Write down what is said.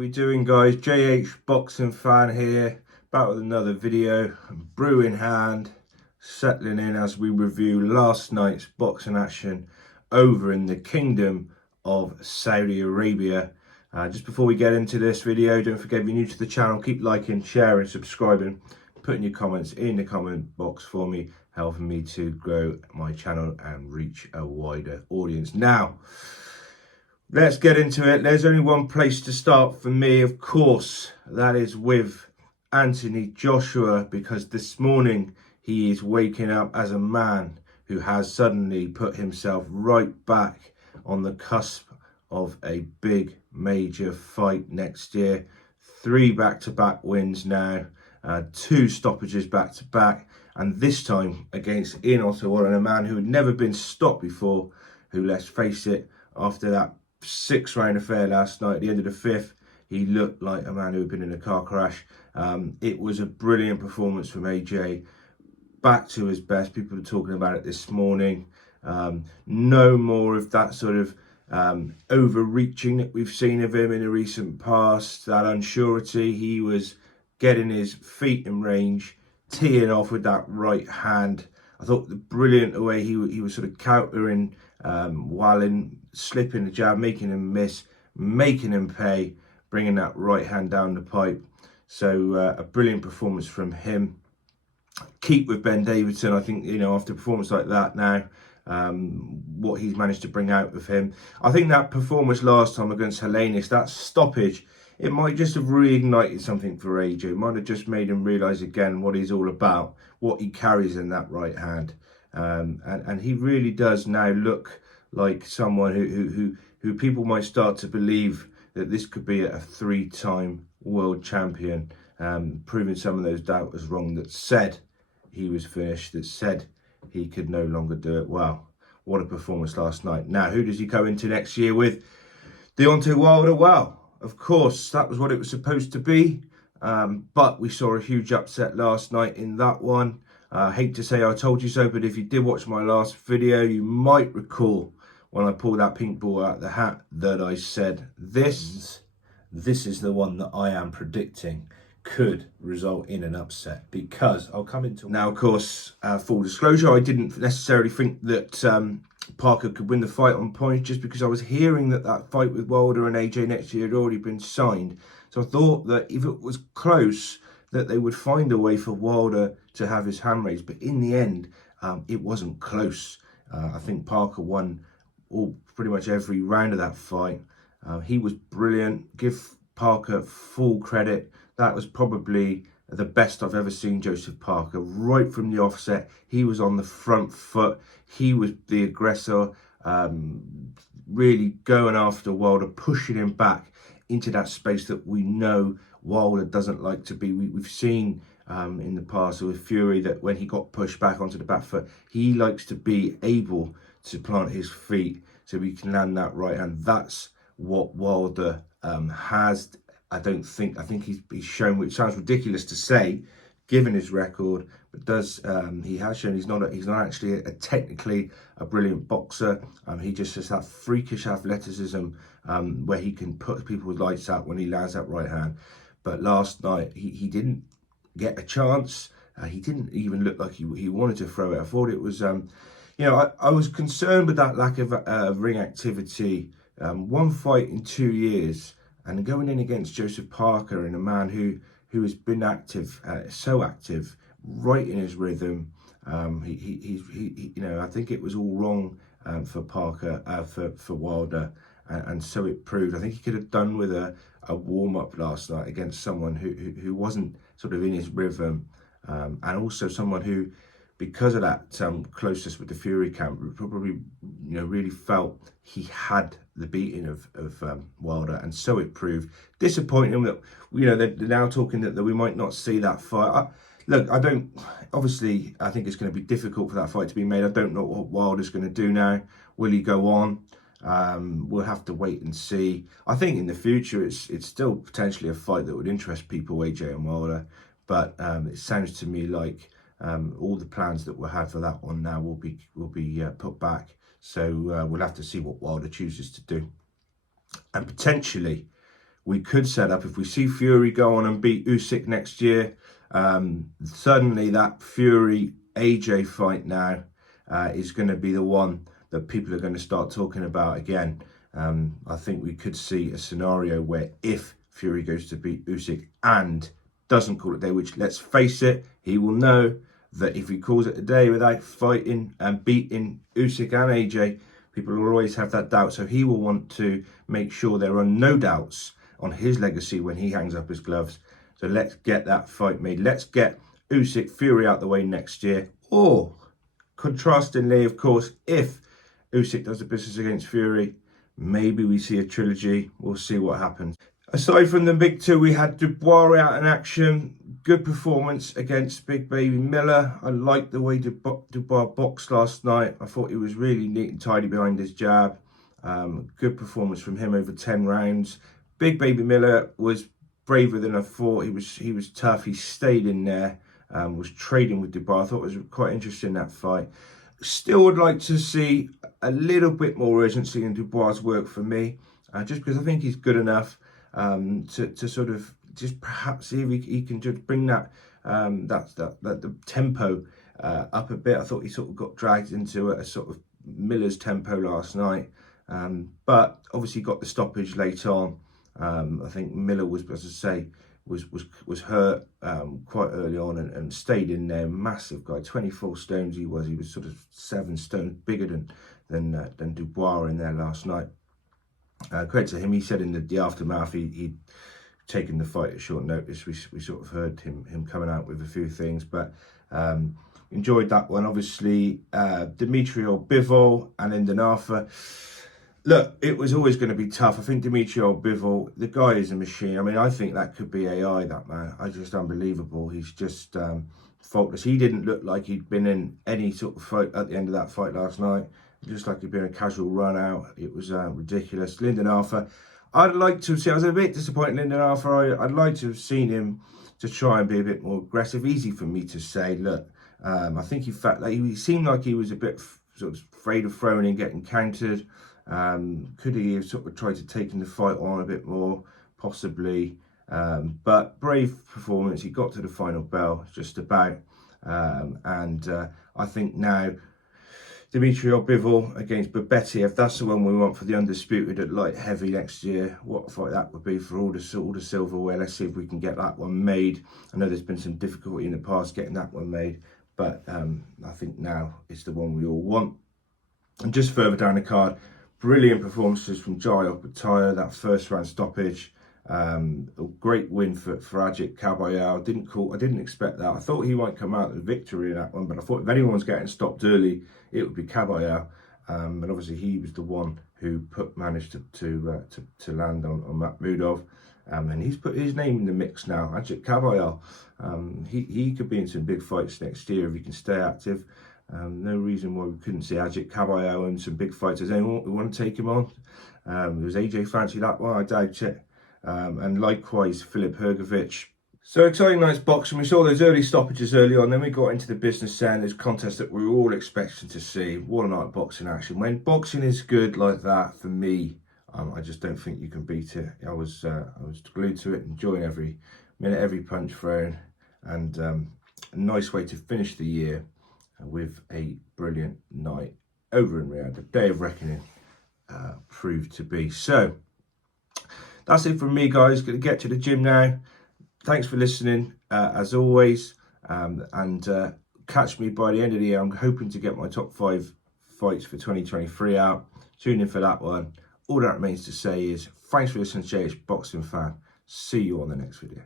we doing, guys? JH Boxing Fan here, back with another video. Brew in hand, settling in as we review last night's boxing action over in the Kingdom of Saudi Arabia. Just before we get into this video, don't forget, if you're new to the channel, keep liking, sharing, subscribing, putting your comments in the comment box for me, helping me to grow my channel and reach a wider audience. Now, let's get into it. There's only one place to start for me, of course. That is with Anthony Joshua, because this morning he is waking up as a man who has suddenly put himself right back on the cusp of a big major fight next year. 3 back-to-back wins now, 2 stoppages back-to-back, and this time against Ian Opetaia, a man who had never been stopped before, who, let's face it, after that 6-round affair last night, at the end of the 5th, he looked like a man who had been in a car crash. It was a brilliant performance from AJ, back to his best. People are talking about it this morning. No more of that sort of overreaching that we've seen of him in the recent past, that unsurety. He was getting his feet in range, teeing off with that right hand. I thought brilliant the way he was sort of countering Wallin, slipping the jab, making him miss, making him pay, bringing that right hand down the pipe. So a brilliant performance from him. Keep with Ben Davidson. I think, you know, after a performance like that now, what he's managed to bring out of him. I think that performance last time against Helenius, that stoppage, it might just have reignited something for AJ. It might have just made him realise again what he's all about, what he carries in that right hand. And he really does now look like someone who people might start to believe that this could be a 3-time world champion, proving some of those doubters wrong that said he was finished, that said he could no longer do it. Well, what a performance last night. Now, who does he go into next year with? Deontay Wilder. Well, of course, that was what it was supposed to be. But we saw a huge upset last night in that one. Hate to say I told you so, but if you did watch my last video, you might recall when I pulled that pink ball out of the hat that I said this is the one that I am predicting could result in an upset, because I'll come into now. Of course, full disclosure, I didn't necessarily think that Parker could win the fight on points, just because I was hearing that fight with Wilder and AJ next year had already been signed. So I thought that if it was close, that they would find a way for Wilder to have his hand raised. But in the end, it wasn't close. I think Parker won pretty much every round of that fight. He was brilliant. Give Parker full credit. That was probably the best I've ever seen Joseph Parker. Right from the offset, he was on the front foot. He was the aggressor, really going after Wilder, pushing him back into that space that we know Wilder doesn't like to be. We've seen in the past with Fury that when he got pushed back onto the back foot, he likes to be able to plant his feet so he can land that right hand. That's what Wilder has. I think he's shown, which sounds ridiculous to say given his record, but he has shown he's not actually technically a brilliant boxer. He just has that freakish athleticism where he can put people's lights out when he lands that right hand. But last night he didn't get a chance. He didn't even look like he wanted to throw it. I thought it was, you know, I was concerned with that lack of ring activity. 1 fight in 2 years, and going in against Joseph Parker, and a man who has been active, so active, right in his rhythm. He you know, I think it was all wrong for Parker, for Wilder, and so it proved. I think he could have done with a warm up last night against someone who wasn't sort of in his rhythm, and also someone who, because of that closeness with the Fury camp, probably, you know, really felt he had the beating of Wilder, and so it proved. Disappointing that, you know, they're now talking that we might not see that fight. Look, obviously, I think it's going to be difficult for that fight to be made. I don't know what Wilder's going to do now. Will he go on? We'll have to wait and see. I think in the future, it's still potentially a fight that would interest people, AJ and Wilder, but it sounds to me like all the plans that were had for that one now will be put back. So we'll have to see what Wilder chooses to do. And potentially we could set up if we see Fury go on and beat Usyk next year. Suddenly that Fury AJ fight now is going to be the one that people are going to start talking about again. I think we could see a scenario where if Fury goes to beat Usyk and doesn't call it a day, which, let's face it, he will know that if he calls it a day without fighting and beating Usyk and AJ, people will always have that doubt. So he will want to make sure there are no doubts on his legacy when he hangs up his gloves. So let's get that fight made. Let's get Usyk Fury out the way next year. Or, contrastingly, of course, if Usyk does the business against Fury, maybe we see a trilogy. We'll see what happens. Aside from the big two, we had Dubois out in action. Good performance against Big Baby Miller. I liked the way Dubois boxed last night. I thought he was really neat and tidy behind his jab. Good performance from him over 10 rounds. Big Baby Miller was braver than I thought. He was tough. He stayed in there. Was trading with Dubois. I thought it was quite interesting, that fight. Still would like to see a little bit more urgency in Dubois' work for me, just because I think he's good enough to sort of just perhaps see if he can just bring that the tempo up a bit. I thought he sort of got dragged into a sort of Miller's tempo last night, but obviously got the stoppage late on. I think Miller was, as I say, was hurt quite early on and stayed in there. Massive guy, 24 stones he was. He was sort of 7 stones bigger than Dubois in there last night. Credit to him, he said in the aftermath he'd taken the fight at short notice. We sort of heard him coming out with a few things, but enjoyed that one. Obviously, Dimitri or Bivol and then Danafa. Look, it was always going to be tough. I think Dimitri or Bivol, the guy is a machine. I mean, I think that could be AI, that man. Just unbelievable. He's just faultless. He didn't look like he'd been in any sort of fight at the end of that fight last night. Just like he'd been a casual run out. It was ridiculous. Lyndon Arthur, I'd like to see, I was a bit disappointed in Lyndon Arthur. I'd like to have seen him to try and be a bit more aggressive. Easy for me to say, look, I think he felt like he seemed like he was a bit sort of afraid of throwing in, getting countered. Could he have sort of tried to take the fight on a bit more? Possibly. But brave performance. He got to the final bell just about. I think now Dimitri or Bivol against Babetiev, that's the one we want for the undisputed at light heavy next year. What a fight that would be for all the silverware. Let's see if we can get that one made. I know there's been some difficulty in the past getting that one made, but I think now it's the one we all want. And just further down the card, brilliant performances from Jai Opetaia, that first round stoppage. A great win for Hrgovic, Kabayel. I didn't expect that. I thought he might come out with a victory in that one, but I thought if anyone's getting stopped early, it would be Kabayel. And obviously he was the one who managed to land on Makhmudov. And he's put his name in the mix now. Hrgovic, Kabayel. He could be in some big fights next year if he can stay active. No reason why we couldn't see Hrgovic, Kabayel in some big fights. Does anyone want to take him on? Does AJ fancy that one? I doubt it. And likewise, Filip Hrgovic. So exciting night's boxing. We saw those early stoppages early on. Then we got into the business end. There's contests that we were all expecting to see. What a night boxing action. When boxing is good like that, for me, I just don't think you can beat it. I was glued to it, enjoying every minute, every punch thrown, and a nice way to finish the year with a brilliant night over in Riyadh. The day of reckoning proved to be. So that's it from me, guys. Gonna get to the gym now. Thanks for listening, as always, and catch me by the end of the year. I'm hoping to get my top 5 fights for 2023 out. Tune in for that one. All that remains to say is thanks for listening to JH Boxing Fan. See you on the next video.